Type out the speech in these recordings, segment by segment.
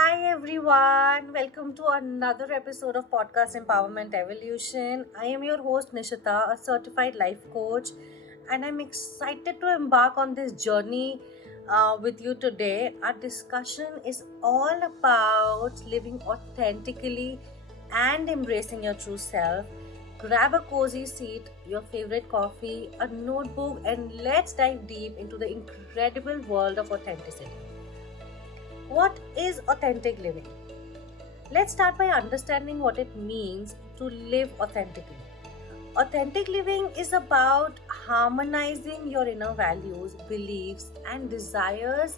Hi everyone, welcome to another episode of Podcast Empowerment Evolution. I am your host Nishita, a certified life coach, and I'm excited to embark on this journey with you today. Our discussion is all about living authentically and embracing your true self. Grab a cozy seat, your favorite coffee, a notebook, and let's dive deep into the incredible world of authenticity. What is authentic living? Let's start by understanding what it means to live authentically. Authentic living is about harmonizing your inner values, beliefs, and desires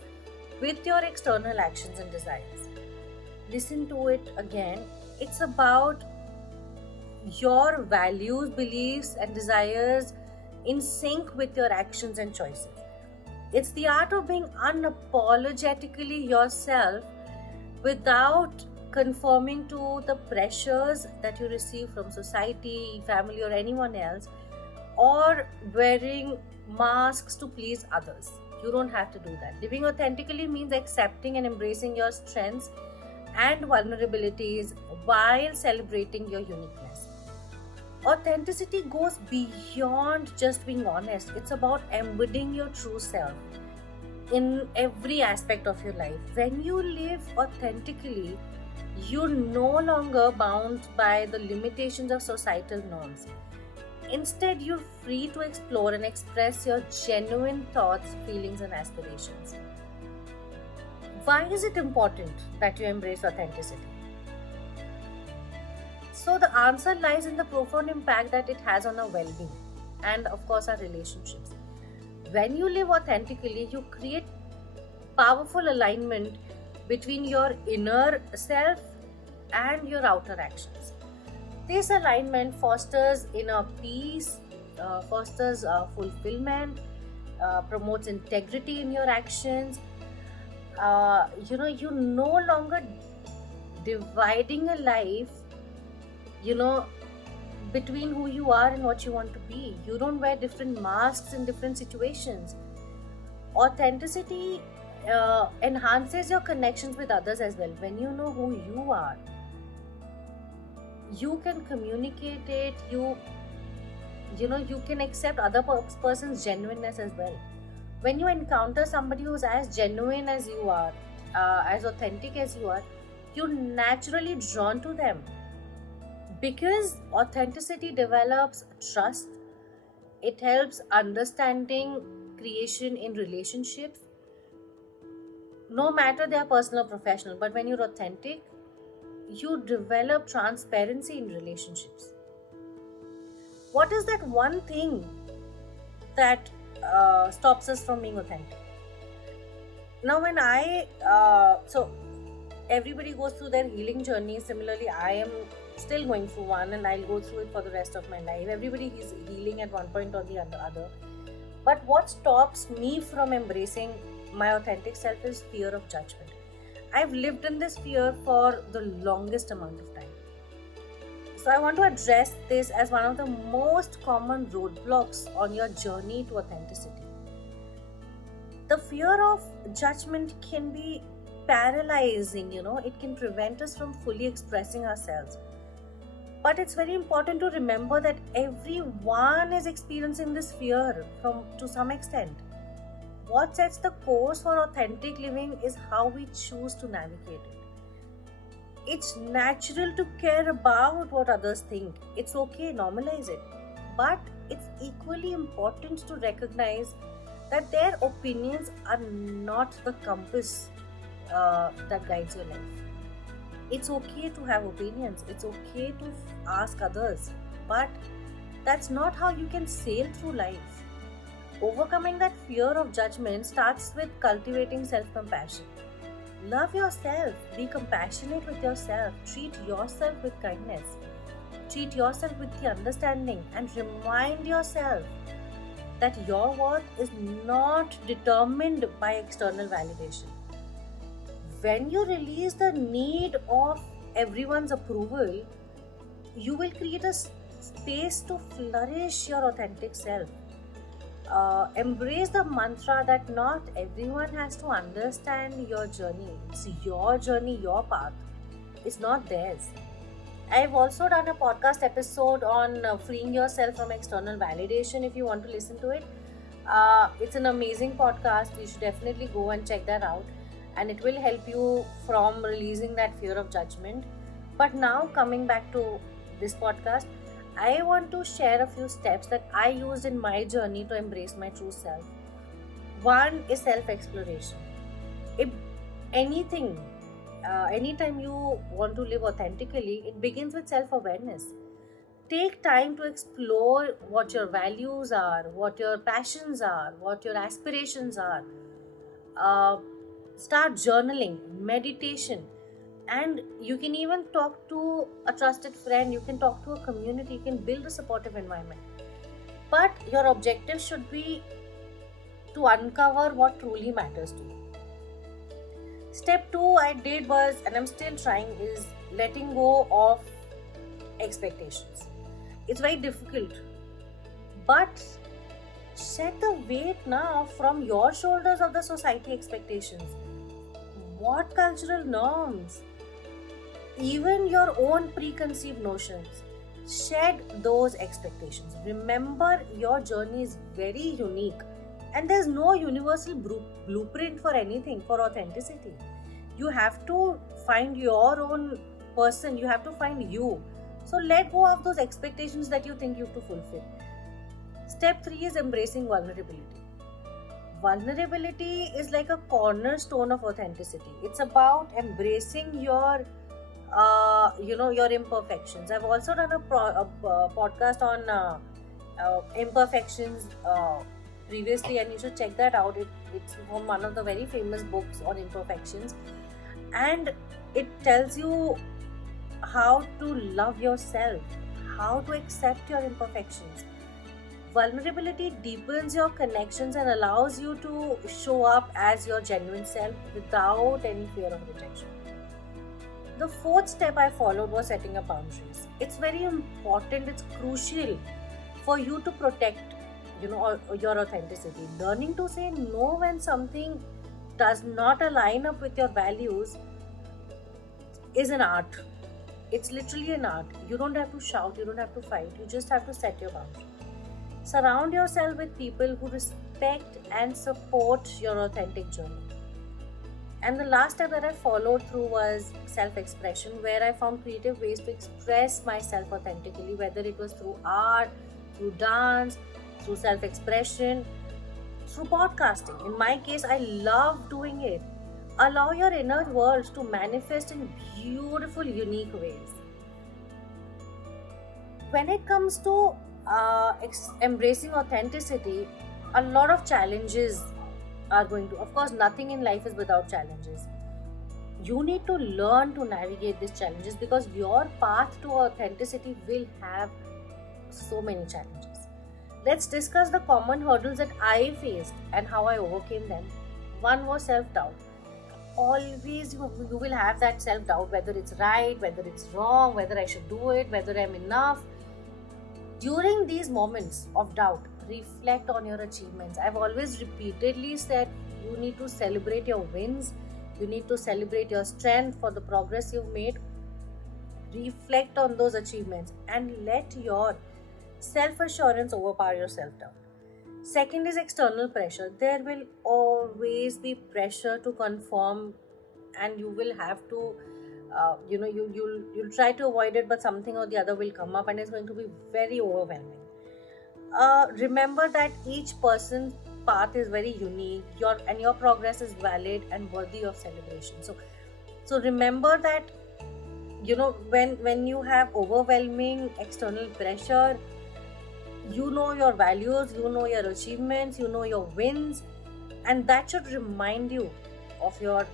with your external actions and desires. Listen to it again. It's about your values, beliefs, and desires in sync with your actions and choices. It's the art of being unapologetically yourself without conforming to the pressures that you receive from society, family, or anyone else, or wearing masks to please others. You don't have to do that. Living authentically means accepting and embracing your strengths and vulnerabilities while celebrating your uniqueness. Authenticity goes beyond just being honest. It's about embodying your true self in every aspect of your life. When you live authentically, you're no longer bound by the limitations of societal norms. Instead, you're free to explore and express your genuine thoughts, feelings, and aspirations. Why is it important that you embrace authenticity? So, the answer lies in the profound impact that it has on our well being and, of course, our relationships. When you live authentically, you create powerful alignment between your inner self and your outer actions. This alignment fosters inner peace, fosters fulfillment, promotes integrity in your actions. You're no longer dividing a life, you know, between who you are and what you want to be. You don't wear different masks in different situations. Authenticity enhances your connections with others as well. When you know who you are, you can communicate it. You can accept other person's genuineness as well. When you encounter somebody who's as genuine as you are, as authentic as you are, you're naturally drawn to them because authenticity develops trust. It helps understanding creation in relationships, no matter they are personal or professional. But when you're authentic, you develop transparency in relationships. What is that one thing that stops us from being authentic? Now, when so everybody goes through their healing journey. Similarly, I am still going through one, and I'll go through it for the rest of my life. Everybody is healing at one point or the other. But what stops me from embracing my authentic self is fear of judgment. I've lived in this fear for the longest amount of time. So I want to address this as one of the most common roadblocks on your journey to authenticity. The fear of judgment can be paralyzing, it can prevent us from fully expressing ourselves. But it's very important to remember that everyone is experiencing this fear to some extent. What sets the course for authentic living is how we choose to navigate it. It's natural to care about what others think. It's okay, normalize it. But it's equally important to recognize that their opinions are not the compass that guides your life. It's okay to have opinions. It's okay to ask others. But that's not how you can sail through life. Overcoming that fear of judgment starts with cultivating self-compassion. Love yourself. Be compassionate with yourself. Treat yourself with kindness. Treat yourself with the understanding and remind yourself that your worth is not determined by external validation. When you release the need of everyone's approval, you will create a space to flourish your authentic self. Embrace the mantra that not everyone has to understand your journey. It's your journey, your path. It's not theirs. I've also done a podcast episode on freeing yourself from external validation if you want to listen to it. It's an amazing podcast. You should definitely go and check that out, and it will help you from releasing that fear of judgment. But now, coming back to this podcast, I want to share a few steps that I used in my journey to embrace my true self. One is self exploration. If anything, anytime you want to live authentically, it begins with self awareness. Take time to explore what your values are, what your passions are, what your aspirations are. Uh, Start journaling, meditation, and you can even talk to a trusted friend, you can talk to a community, you can build a supportive environment. But your objective should be to uncover what truly matters to you. Step 2 I did was, and I'm still trying, is letting go of expectations. It's very difficult, but shed the weight now from your shoulders of the society expectations. What cultural norms, even your own preconceived notions. Shed those expectations. Remember, your journey is very unique, and there's no universal blueprint for anything for authenticity. You have to find your own person, you have to find you. So, let go of those expectations that you think you have to fulfill. Step 3 is embracing vulnerability. Vulnerability is like a cornerstone of authenticity. It's about embracing your imperfections. I've also done a podcast on imperfections previously, and you should check that out. It's from one of the very famous books on imperfections, and it tells you how to love yourself, how to accept your imperfections. Vulnerability deepens your connections and allows you to show up as your genuine self without any fear of rejection. The fourth step I followed was setting up boundaries. It's very important, it's crucial for you to protect, your authenticity. Learning to say no when something does not align up with your values is an art. It's literally an art. You don't have to shout, you don't have to fight, you just have to set your boundary. Surround yourself with people who respect and support your authentic journey. And the last step that I followed through was self expression, where I found creative ways to express myself authentically, whether it was through art, through dance, through self expression, through podcasting. In my case, I love doing it. Allow your inner world to manifest in beautiful, unique ways. When it comes to embracing authenticity, a lot of challenges are going to, of course, nothing in life is without challenges. You need to learn to navigate these challenges because your path to authenticity will have so many challenges. Let's discuss the common hurdles that I faced and how I overcame them. One was self-doubt. Always you will have that self-doubt, whether it's right, whether it's wrong, whether I should do it, whether I'm enough. During these moments of doubt, reflect on your achievements. I've always repeatedly said you need to celebrate your wins, you need to celebrate your strength for the progress you've made. Reflect on those achievements and let your self assurance overpower your self doubt. Second is external pressure. There will always be pressure to conform, and you will have to you'll try to avoid it, but something or the other will come up and it's going to be very overwhelming. Remember that each person's path is very unique, your progress is valid and worthy of celebration. So remember that, when you have overwhelming external pressure, you know your values, you know your achievements, you know your wins, and that should remind you of your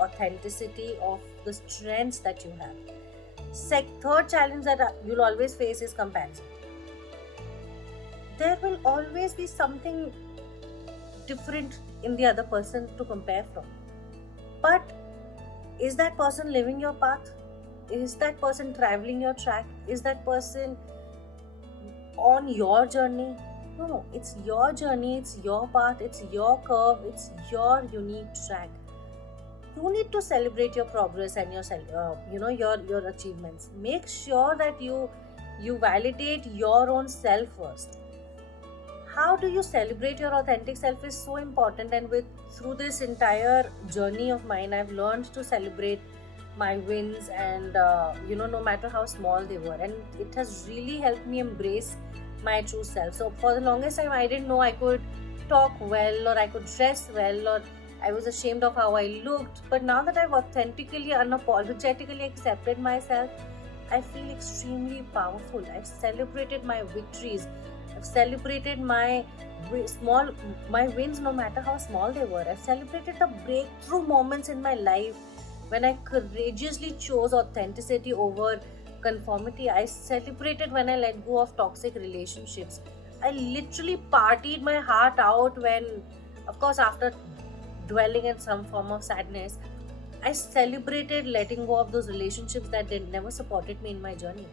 authenticity, of the strengths that you have. Third challenge that you'll always face is comparison. There will always be something different in the other person to compare from. But is that person living your path? Is that person traveling your track? Is that person on your journey? No, it's your journey, it's your path, it's your curve, it's your unique track. You need to celebrate your progress and your your achievements. Make sure that you validate your own self first. How do you celebrate your authentic self is so important, and with through this entire journey of mine, I've learned to celebrate my wins, and no matter how small they were, and it has really helped me embrace my true self. So for the longest time, I didn't know I could talk well, or I could dress well, or I was ashamed of how I looked. But now that I've authentically, unapologetically accepted myself, I feel extremely powerful. I've celebrated my victories. I've celebrated my wins, no matter how small they were. I've celebrated the breakthrough moments in my life when I courageously chose authenticity over conformity. I celebrated when I let go of toxic relationships. I literally partied my heart out when, of course, after dwelling in some form of sadness, I celebrated letting go of those relationships that never supported me in my journey.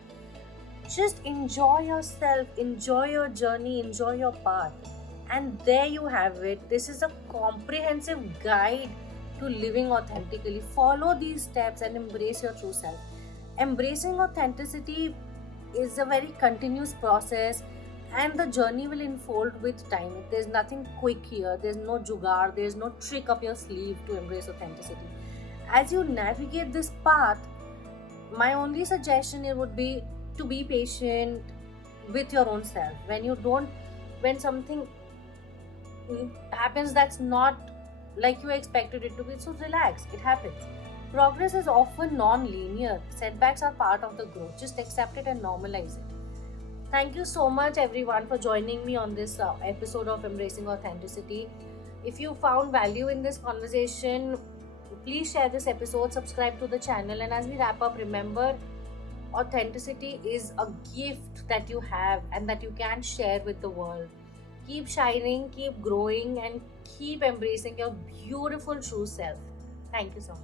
Just enjoy yourself, enjoy your journey, enjoy your path. And there you have it. This is a comprehensive guide to living authentically. Follow these steps and embrace your true self. Embracing authenticity is a very continuous process, and the journey will unfold with time. There's nothing quick here, there's no jugaad, there's no trick up your sleeve to embrace authenticity. As you navigate this path, my only suggestion here would be to be patient with your own self. When something happens that's not like you expected it to be, so relax, it happens. Progress is often non-linear. Setbacks are part of the growth. Just accept it and normalize it. Thank you so much, everyone, for joining me on this episode of Embracing Authenticity. If you found value in this conversation, please share this episode, subscribe to the channel, and as we wrap up, remember, authenticity is a gift that you have and that you can share with the world. Keep shining, keep growing, and keep embracing your beautiful true self. Thank you so much.